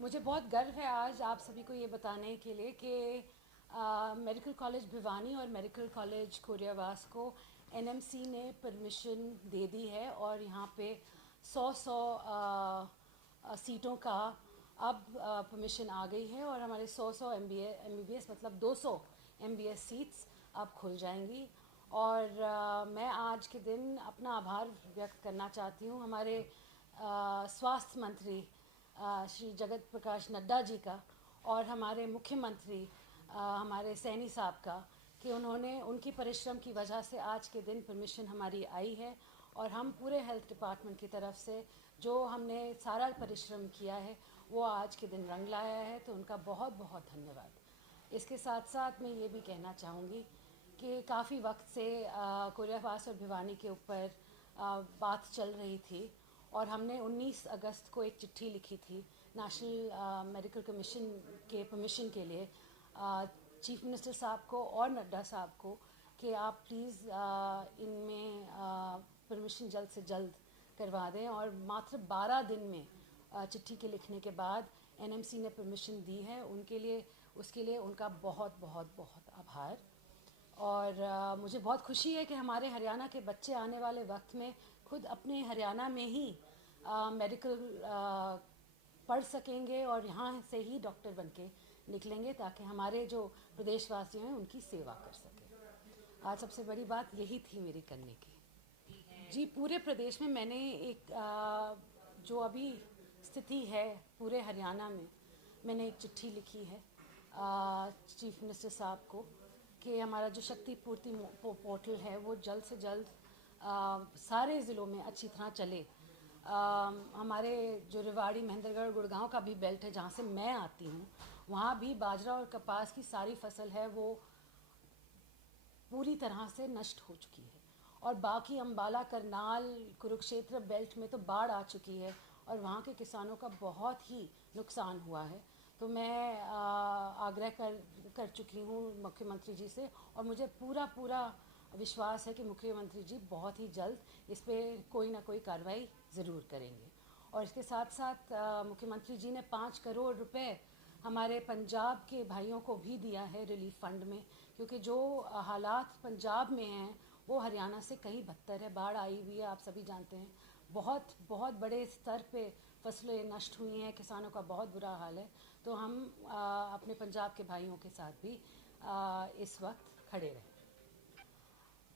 मुझे बहुत गर्व है आज आप सभी को ये बताने के लिए कि मेडिकल कॉलेज भिवानी और मेडिकल कॉलेज कोरियावास को एनएमसी ने परमिशन दे दी है और यहाँ पे 100 सीटों का अब परमिशन आ गई है और हमारे 100 एमबीबीएस मतलब 200 एमबीबीएस सीट्स अब खुल जाएंगी। और मैं आज के दिन अपना आभार व्यक्त करना चाहती हूँ हमारे स्वास्थ्य मंत्री श्री जगत प्रकाश नड्डा जी का और हमारे मुख्यमंत्री हमारे सैनी साहब का कि उन्होंने उनकी परिश्रम की वजह से आज के दिन परमिशन हमारी आई है और हम पूरे हेल्थ डिपार्टमेंट की तरफ से जो हमने सारा परिश्रम किया है वो आज के दिन रंग लाया है, तो उनका बहुत बहुत धन्यवाद। इसके साथ साथ मैं ये भी कहना चाहूँगी कि काफ़ी वक्त से कोरियावास और भिवानी के ऊपर बात चल रही थी और हमने 19 अगस्त को एक चिट्ठी लिखी थी नेशनल मेडिकल कमीशन के परमिशन के लिए चीफ मिनिस्टर साहब को और नड्डा साहब को कि आप प्लीज़ इनमें परमिशन जल्द से जल्द करवा दें। और मात्र 12 दिन में चिट्ठी के लिखने के बाद एनएमसी ने परमिशन दी है, उनके लिए उसके लिए उनका बहुत बहुत बहुत आभार। और मुझे बहुत खुशी है कि हमारे हरियाणा के बच्चे आने वाले वक्त में खुद अपने हरियाणा में ही मेडिकल पढ़ सकेंगे और यहाँ से ही डॉक्टर बन के निकलेंगे ताकि हमारे जो प्रदेशवासी हैं उनकी सेवा कर सकें। आज सबसे बड़ी बात यही थी मेरी करने की। जी, पूरे प्रदेश में मैंने एक जो अभी स्थिति है पूरे हरियाणा में, मैंने एक चिट्ठी लिखी है चीफ मिनिस्टर साहब को कि हमारा जो शक्ति पूर्ति पोर्टल है वो जल्द से जल्द सारे ज़िलों में अच्छी तरह चले। हमारे जो रेवाड़ी महेंद्रगढ़ गुड़गांव का भी बेल्ट है जहाँ से मैं आती हूँ, वहाँ भी बाजरा और कपास की सारी फसल है वो पूरी तरह से नष्ट हो चुकी है और बाकी अम्बाला करनाल कुरुक्षेत्र बेल्ट में तो बाढ़ आ चुकी है और वहाँ के किसानों का बहुत ही नुकसान हुआ है। तो मैं आग्रह कर चुकी हूँ मुख्यमंत्री जी से और मुझे पूरा विश्वास है कि मुख्यमंत्री जी बहुत ही जल्द इस पर कोई ना कोई कार्रवाई ज़रूर करेंगे। और इसके साथ साथ मुख्यमंत्री जी ने 5 करोड़ रुपए हमारे पंजाब के भाइयों को भी दिया है रिलीफ फंड में, क्योंकि जो हालात पंजाब में हैं वो हरियाणा से कहीं बदतर है। बाढ़ आई हुई है, आप सभी जानते हैं, बहुत बहुत बड़े स्तर पे फसलें नष्ट हुई हैं, किसानों का बहुत बुरा हाल है। तो हम अपने पंजाब के भाइयों के साथ भी इस वक्त खड़े रहे।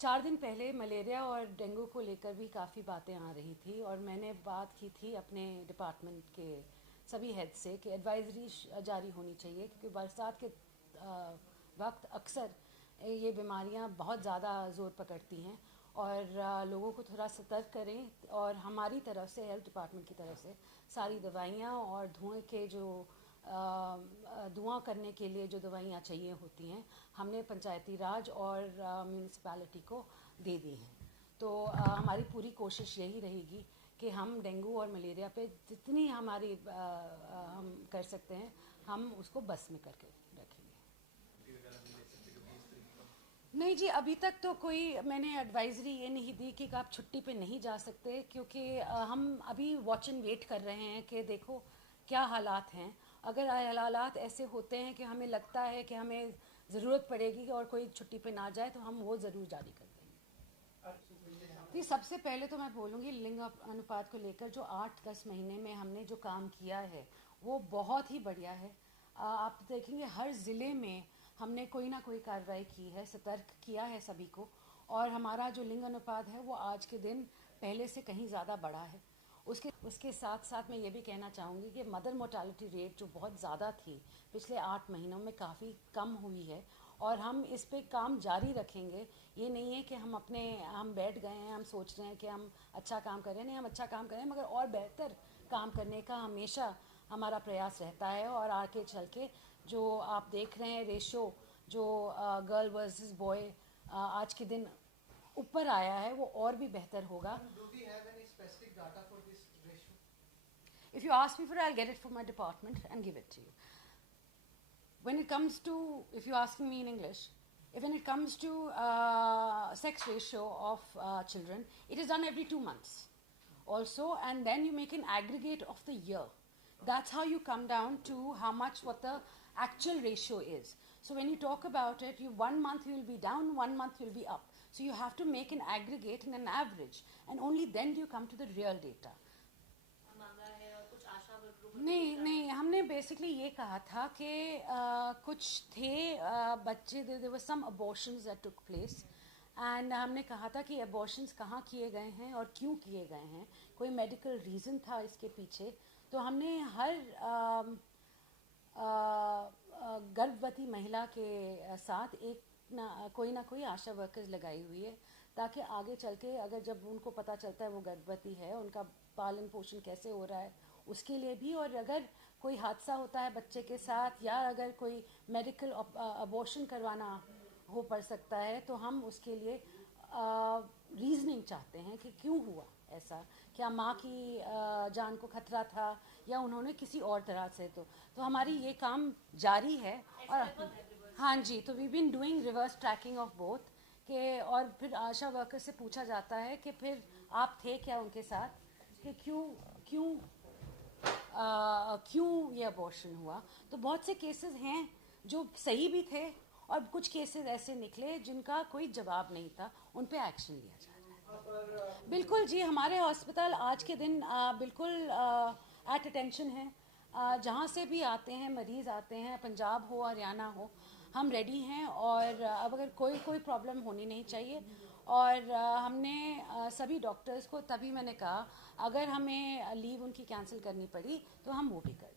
4 दिन पहले मलेरिया और डेंगू को लेकर भी काफ़ी बातें आ रही थी और मैंने बात की थी अपने डिपार्टमेंट के सभी हेड से कि एडवाइजरी जारी होनी चाहिए, क्योंकि बरसात के वक्त अक्सर ये बीमारियां बहुत ज़्यादा ज़ोर पकड़ती हैं और लोगों को थोड़ा सतर्क करें। और हमारी तरफ से हेल्थ डिपार्टमेंट की तरफ से सारी दवाइयाँ और धुएँ के जो धुआं करने के लिए जो दवाइयाँ चाहिए होती हैं हमने पंचायती राज और म्यूनिसिपैलिटी को दे दी हैं। तो हमारी पूरी कोशिश यही रहेगी कि हम डेंगू और मलेरिया पे जितनी हमारी हम कर सकते हैं हम उसको बस में करके रखेंगे। नहीं जी, अभी तक तो कोई मैंने एडवाइजरी ये नहीं दी कि आप छुट्टी पे नहीं जा सकते, क्योंकि हम अभी वॉच एंड वेट कर रहे हैं कि देखो क्या हालात हैं। अगर हालात ऐसे होते हैं कि हमें लगता है कि हमें ज़रूरत पड़ेगी और कोई छुट्टी पे ना जाए तो हम वो ज़रूर जारी कर देंगे। जी, सबसे पहले तो मैं बोलूँगी लिंग अनुपात को लेकर जो 8-10 महीने में हमने जो काम किया है वो बहुत ही बढ़िया है। आप देखेंगे हर ज़िले में हमने कोई ना कोई कार्रवाई की है, सतर्क किया है सभी को, और हमारा जो लिंग अनुपात है वो आज के दिन पहले से कहीं ज़्यादा बढ़ा है। उसके साथ साथ मैं ये भी कहना चाहूँगी कि मदर मोर्टालिटी रेट जो बहुत ज़्यादा थी पिछले 8 महीनों में काफ़ी कम हुई है और हम इस पे काम जारी रखेंगे। ये नहीं है कि हम बैठ गए हैं, हम सोच रहे हैं कि हम अच्छा काम कर रहे हैं, नहीं, हम अच्छा काम कर रहे हैं मगर और बेहतर काम करने का हमेशा हमारा प्रयास रहता है। और आगे चल के जो आप देख रहे हैं रेशो जो गर्ल वर्सेस बॉय आज के दिन ऊपर आया है वो और भी बेहतर होगा। If you ask me for it, I'll get it from my department and give it to you. When it comes to, if you're asking me in English, when it comes to sex ratio of children, it is done every 2 months also, and then you make an aggregate of the year. That's how you come down to how much what the actual ratio is. So when you talk about it, you 1 month you will be down, 1 month you will be up. So you have to make an aggregate and an average, and only then do you come to the real data. नहीं नहीं, हमने basically ये कहा था कि कुछ थे बच्चे, there were some abortions that took place, and हमने कहा था कि अबॉर्शंस कहाँ किए गए हैं और क्यों किए गए हैं, कोई मेडिकल रीज़न था इसके पीछे. तो हमने हर गर्भवती महिला के साथ एक ना कोई आशा वर्कर्स लगाई हुई है, ताकि आगे चल के अगर जब उनको पता चलता है वो गर्भवती है, उनका पालन पोषण कैसे हो रहा है उसके लिए भी, और अगर कोई हादसा होता है बच्चे के साथ या अगर कोई मेडिकल अबॉर्शन करवाना हो पड़ सकता है, तो हम उसके लिए रीजनिंग चाहते हैं कि क्यों हुआ ऐसा, क्या माँ की जान को खतरा था या उन्होंने किसी और तरह से. तो हमारी ये काम जारी है. और हाँ जी, तो we been doing reverse tracking of both के, और फिर आशा वर्कर से पूछा जाता है कि फिर आप थे क्या उनके साथ, कि क्यों ये अबॉर्शन हुआ. तो बहुत से केसेस हैं जो सही भी थे और कुछ केसेस ऐसे निकले जिनका कोई जवाब नहीं था, उन पे एक्शन लिया जा रहा है. बिल्कुल जी, हमारे हॉस्पिटल आज के दिन बिल्कुल एट अटेंशन है. जहाँ से भी आते हैं मरीज़ आते हैं, पंजाब हो हरियाणा हो, हम रेडी हैं. और अब अगर कोई प्रॉब्लम होनी नहीं चाहिए. और हमने सभी डॉक्टर्स को, तभी मैंने कहा अगर हमें लीव उनकी कैंसिल करनी पड़ी तो हम वो भी कर